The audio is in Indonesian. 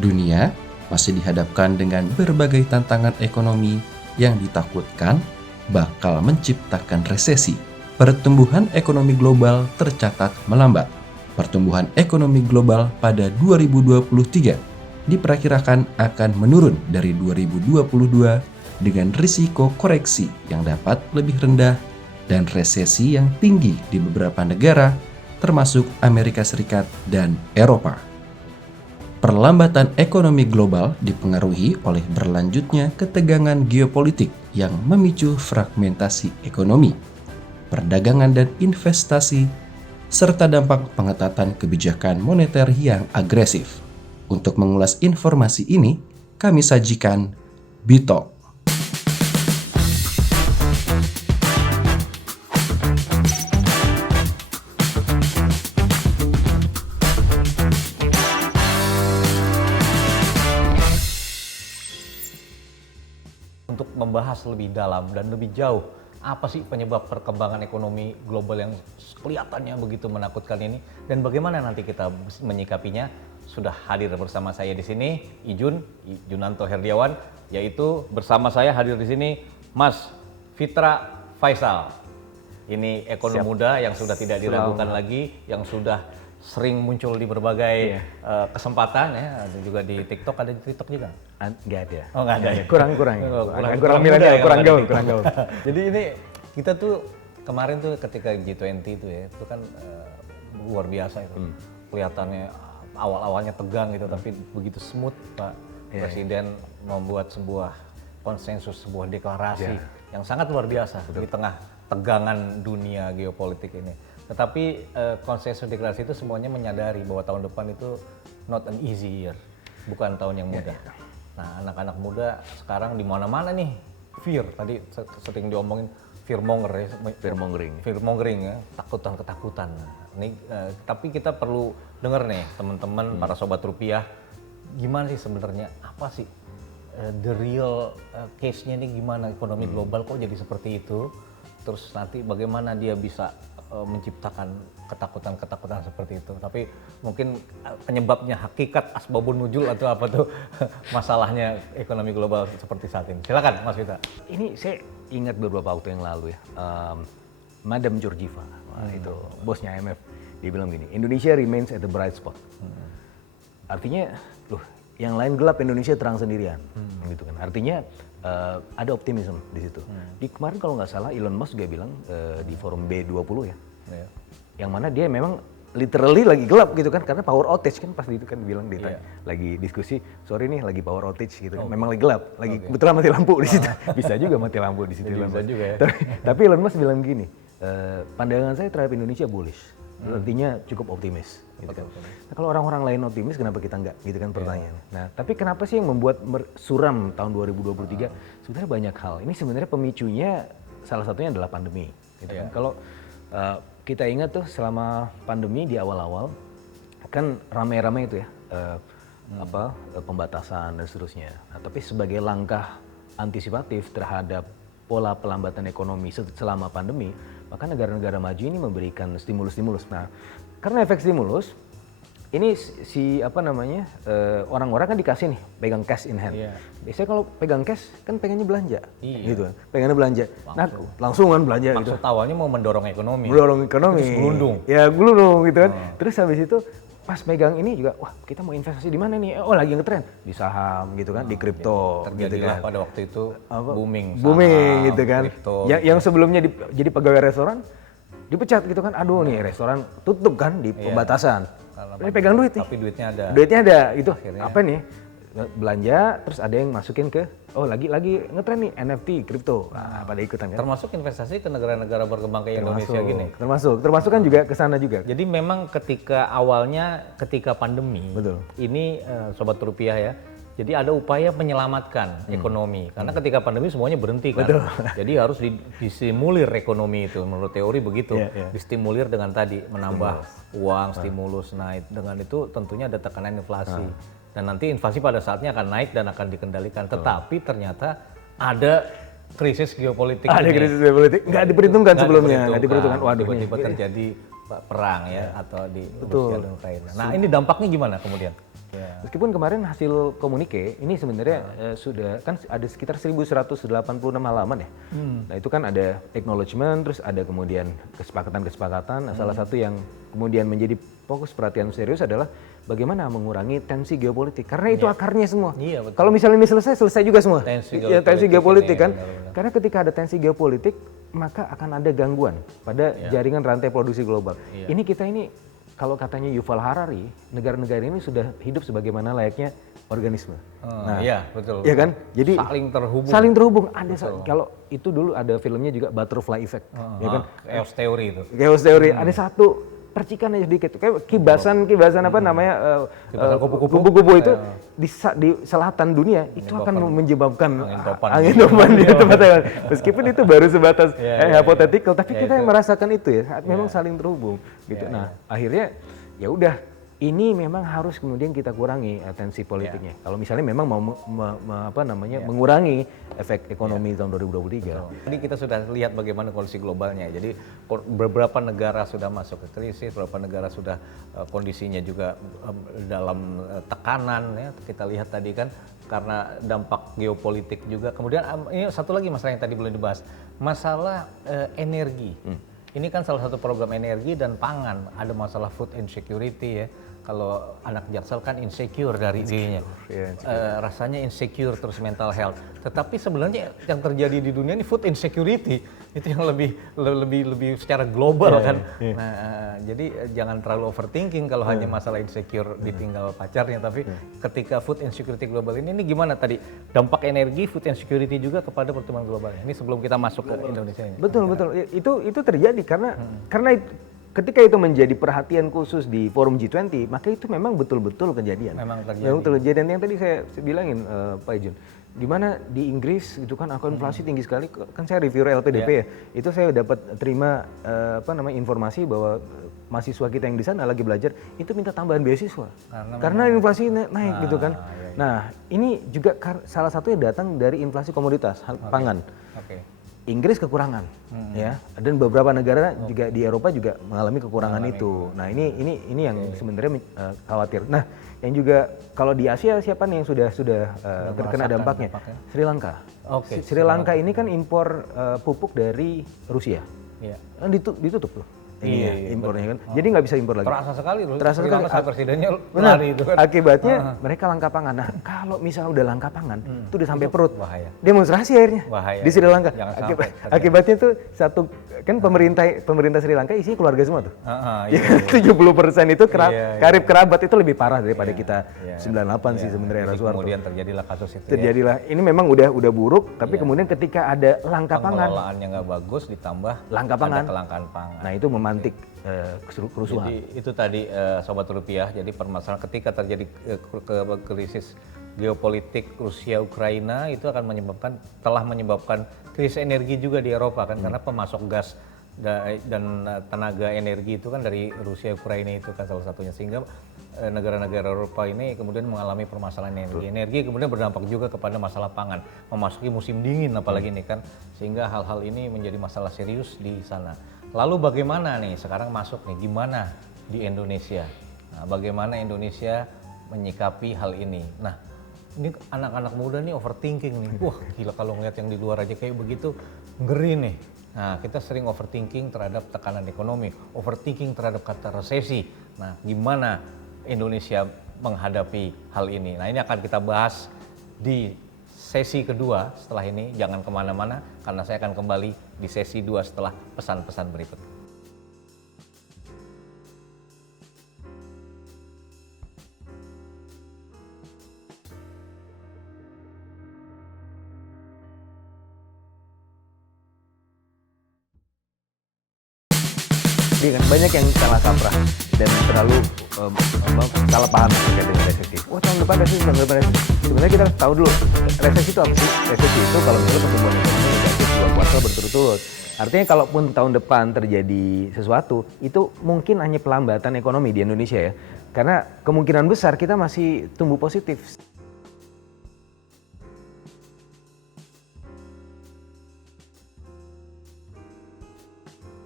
Dunia masih dihadapkan dengan berbagai tantangan ekonomi yang ditakutkan bakal menciptakan resesi. Pertumbuhan ekonomi global tercatat melambat. Pertumbuhan ekonomi global pada 2023 diperkirakan akan menurun dari 2022 dengan risiko koreksi yang dapat lebih rendah dan resesi yang tinggi di beberapa negara termasuk Amerika Serikat dan Eropa. Perlambatan ekonomi global dipengaruhi oleh berlanjutnya ketegangan geopolitik yang memicu fragmentasi ekonomi, perdagangan dan investasi, serta dampak pengetatan kebijakan moneter yang agresif. Untuk mengulas informasi ini, kami sajikan Bitalk. Untuk membahas lebih dalam dan lebih jauh, apa sih penyebab perkembangan ekonomi global yang kelihatannya begitu menakutkan ini, dan bagaimana nanti kita menyikapinya? Sudah hadir bersama saya di sini Junanto Herdiawan, yaitu bersama saya hadir di sini Mas Fitra Faisal. Ini ekonom muda yang sudah tidak diragukan lagi, yang sudah sering muncul di berbagai kesempatan ya, juga di TikTok. Ada di TikTok juga? Nggak ada. Oh, nggak ada ya? Kurang milenial, kurang gaul. Jadi ini kita tuh kemarin tuh ketika G20 itu ya, itu kan luar biasa itu. Kelihatannya awal-awalnya tegang gitu, tapi begitu smooth Pak Presiden membuat sebuah konsensus, sebuah deklarasi yang sangat luar biasa di tengah tegangan dunia geopolitik ini. Tetapi konsensus deklarasi itu semuanya menyadari bahwa tahun depan itu not an easy year, bukan tahun yang mudah. Nah, anak-anak muda sekarang di mana-mana nih fear, tadi sering diomongin fearmonger ya, fearmongering ya, ketakutan. Ini tapi kita perlu dengar nih teman-teman para sobat rupiah, gimana sih sebenarnya, apa sih the real case-nya ini, gimana ekonomi global kok jadi seperti itu? Terus nanti bagaimana dia bisa menciptakan ketakutan seperti itu. Tapi mungkin penyebabnya, hakikat asbabun nuzul atau apa tuh masalahnya ekonomi global seperti saat ini. Silakan Mas Vita. Ini saya ingat beberapa waktu yang lalu ya, Madam Georgieva, itu bosnya IMF, dia bilang gini, Indonesia remains at the bright spot. Artinya, yang lain gelap, Indonesia terang sendirian, gitu kan. Artinya ada optimisme di situ. Di kemarin kalau nggak salah Elon Musk juga bilang di forum B20 ya, yang mana dia memang literally lagi gelap gitu kan, karena power outage kan, pas itu kan bilang dia lagi diskusi, sorry nih lagi power outage gitu kan, memang lagi gelap, lagi kebetulan mati lampu di situ. Bisa juga mati lampu di situ. Bisa juga ya. Tapi Elon Musk bilang gini, pandangan saya terhadap Indonesia bullish, artinya cukup optimis. Gitu kan. Nah, kalau orang-orang lain optimis, kenapa kita enggak? Gitu kan pertanyaannya. Nah, tapi kenapa sih yang membuat suram tahun 2023? Sebenarnya banyak hal. Ini sebenarnya pemicunya salah satunya adalah pandemi. Gitu kan. Kalau kita ingat tuh selama pandemi di awal-awal kan ramai-ramai itu ya, pembatasan dan seterusnya. Nah, tapi sebagai langkah antisipatif terhadap pola pelambatan ekonomi selama pandemi, maka negara-negara maju ini memberikan stimulus-stimulus. Nah, karena efek stimulus, ini orang-orang kan dikasih nih pegang cash in hand. Biasanya kalau pegang cash kan pengennya belanja, gitu kan, pengennya belanja. Nah, langsung kan belanja. Maksud gitu. awalnya mau mendorong ekonomi. Terus gelundung. Ya gelundung gitu kan. Terus habis itu pas megang ini juga, wah kita mau investasi di mana nih? Oh lagi ngetren di saham gitu kan, di kripto. Terjadilah gitu kan. pada waktu itu booming gitu kan. Kripto, yang sebelumnya jadi pegawai restoran dipecat gitu kan. Aduh nih restoran tutup kan di pembatasan. Ini pegang duit nih. Tapi duitnya ada. Duitnya ada gitu. Akhirnya. Apa nih? Belanja terus ada yang masukin ke lagi ngetren nih NFT kripto. Nah, pada ikutan kan. Termasuk investasi ke negara-negara berkembang kayak Indonesia gini. Termasuk kan juga ke sana juga. Jadi memang ketika pandemi, ini Sobat Rupiah ya, jadi ada upaya menyelamatkan ekonomi. Karena ketika pandemi semuanya berhenti kan. Jadi harus distimulir ekonomi itu, menurut teori begitu. Distimulir dengan tadi, menambah uang, stimulus. Nah dengan itu tentunya ada tekanan inflasi. Dan nanti inflasi pada saatnya akan naik dan akan dikendalikan. Tetapi ternyata ada krisis geopolitik. Krisis geopolitik, nggak diperhitungkan sebelumnya. Nggak diperhitungkan. Waduh, tiba-tiba terjadi perang ya, atau di Rusia dan Ukraina. Nah ini dampaknya gimana kemudian? Meskipun kemarin hasil komunike ini sebenarnya sudah kan ada sekitar 1186 halaman ya. Nah itu kan ada acknowledgement, terus ada kemudian kesepakatan-kesepakatan. Nah, salah satu yang kemudian menjadi fokus perhatian serius adalah bagaimana mengurangi tensi geopolitik. Karena itu akarnya semua. Iya, betul. Kalau misalnya ini selesai juga semua. Tensi Tensi geopolitik ini, kan. benar-benar. Karena ketika ada tensi geopolitik, maka akan ada gangguan pada jaringan rantai produksi global. Ini kita ini, kalau katanya Yuval Harari, negara-negara ini sudah hidup sebagaimana layaknya organisme. Nah, iya betul. Iya kan? Jadi saling terhubung. Ada kalau itu dulu ada filmnya juga Butterfly Effect, ya kan? Chaos teori itu. Chaos Theory. Ada satu percikan aja sedikit, kayak kibasan apa namanya Kibasan kupu-kupu. kupu-kupu itu di selatan dunia itu akan menyebabkan angin topan. angin topan di tempat lain. Meskipun itu baru sebatas hypothetical, tapi kita yang merasakan itu ya, saat memang saling terhubung gitu. Nah, akhirnya ya udah, ini memang harus kemudian kita kurangi tensi politiknya. Kalau misalnya memang mau mengurangi efek ekonomi tahun 2023. Tadi kita sudah lihat bagaimana kondisi globalnya. Jadi beberapa negara sudah masuk ke krisis, beberapa negara sudah kondisinya juga dalam tekanan ya. Kita lihat tadi kan karena dampak geopolitik juga. Kemudian ini satu lagi masalah yang tadi belum dibahas, masalah energi. Ini kan salah satu program energi dan pangan. Ada masalah food insecurity ya. Kalau anak Jaksel kan insecure dari dirinya, rasanya insecure terus mental health. Tetapi sebenarnya yang terjadi di dunia ini food insecurity itu yang lebih secara global kan. Nah, jadi jangan terlalu overthinking kalau hanya masalah insecure ditinggal pacarnya, tapi ketika food insecurity global ini gimana tadi dampak energi food insecurity juga kepada pertumbuhan globalnya. Ini sebelum kita masuk ke Indonesia ini. Betul. Itu terjadi karena ketika itu menjadi perhatian khusus di forum G20, maka itu memang betul-betul kejadian. Memang terjadi. Memang betul kejadian yang tadi saya bilangin, Pak Ijun. Di mana di Inggris itu kan angka inflasi tinggi sekali, kan saya review LPDP ya. Itu saya dapat terima informasi bahwa mahasiswa kita yang di sana lagi belajar itu minta tambahan beasiswa karena inflasi naik gitu kan. Nah, ini juga salah satu yang datang dari inflasi komoditas pangan. Inggris kekurangan, ya, dan beberapa negara juga di Eropa juga mengalami kekurangan itu. Nah, ini yang sebenarnya khawatir. Nah, yang juga kalau di Asia siapa nih yang sudah terkena dampaknya? Sri Lanka. Sri Lanka ini kan impor pupuk dari Rusia, kan ditutup tuh. Impornya kan, jadi nggak bisa impor lagi. Terasa sekali loh. Terasa sekali. Presidennya lari itu kan. Akibatnya mereka langka pangan. Nah, kalau misalnya udah langka pangan, itu udah sampai perut. Bahaya. Demonstrasi akhirnya di Sri Lanka. Akibatnya tuh satu kan pemerintah Sri Lanka isinya keluarga semua tuh. 70% itu karib kerabat, itu lebih parah daripada kita 98 sih sebenarnya era Soeharto. Kemudian terjadilah kasus itu. Terjadilah. Ini memang udah buruk, tapi kemudian ketika ada langka pangan, pengelolaannya nggak bagus ditambah langka pangan. Kelangkaan pangan. Nah, itu memantik kerusuhan. Jadi itu tadi Sobat Rupiah, jadi permasalahan ketika terjadi krisis geopolitik Rusia Ukraina itu akan telah menyebabkan krisis energi juga di Eropa kan, karena pemasok gas dan tenaga energi itu kan dari Rusia Ukraina itu kan salah satunya, sehingga negara-negara Eropa ini kemudian mengalami permasalahan energi kemudian berdampak juga kepada masalah pangan, memasuki musim dingin apalagi ini kan, sehingga hal-hal ini menjadi masalah serius di sana. Lalu bagaimana nih sekarang masuk nih, gimana di Indonesia? Nah, bagaimana Indonesia menyikapi hal ini? Nah, ini anak-anak muda nih overthinking nih. Wah, gila kalau ngeliat yang di luar aja kayak begitu, ngeri nih. Nah, kita sering overthinking terhadap tekanan ekonomi, overthinking terhadap kata resesi. Nah, gimana Indonesia menghadapi hal ini? Nah, ini akan kita bahas di sesi kedua setelah ini. Jangan kemana-mana, karena saya akan kembali di sesi 2 setelah pesan-pesan berikut. Banyak yang salah kaprah dan terlalu salah paham terkait dengan resesi. Tahun depan resesi. Sebenarnya kita tahu dulu resesi itu apa sih? Resesi itu kalau misalnya pertumbuhan ekonomi negatif 2 kuartal berturut-turut. Artinya kalaupun tahun depan terjadi sesuatu, itu mungkin hanya pelambatan ekonomi di Indonesia ya. Karena kemungkinan besar kita masih tumbuh positif.